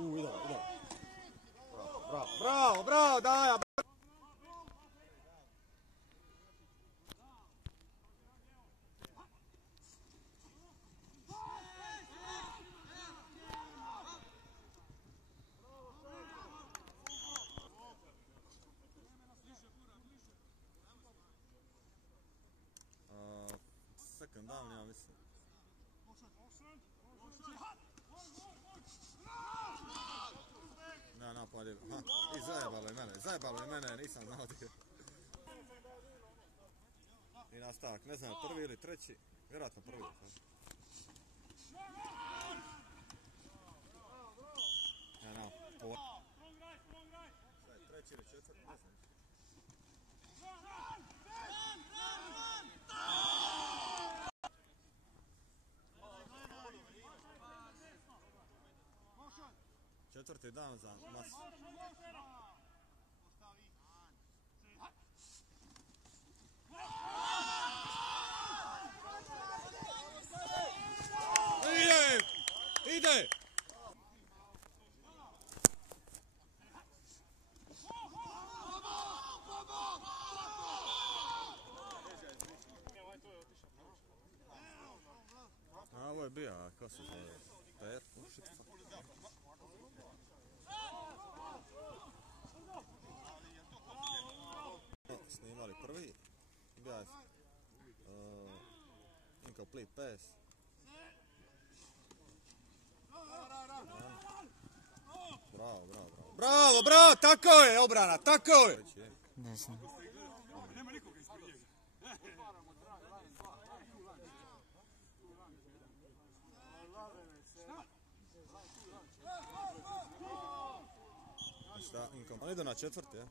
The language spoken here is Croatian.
Idemo. Bravo, Daja! Second down, ja mislim. Ne, napad je. I zajebalo je mene, nisam znao gdje. I nastavak, ne znam, prvi ili treći, vjerojatno prvi. Ja, treći ili četvrti, ne znam. Četvrti dan za Masu. Ide! A ovo je bio, kako se zove? Per? Snimali prvi, bio incomplete pass. Bravo, tako je obrana, tako je! Ne znam. Nema nikoga ispred njega. Šta, on ide na četvrti, ja?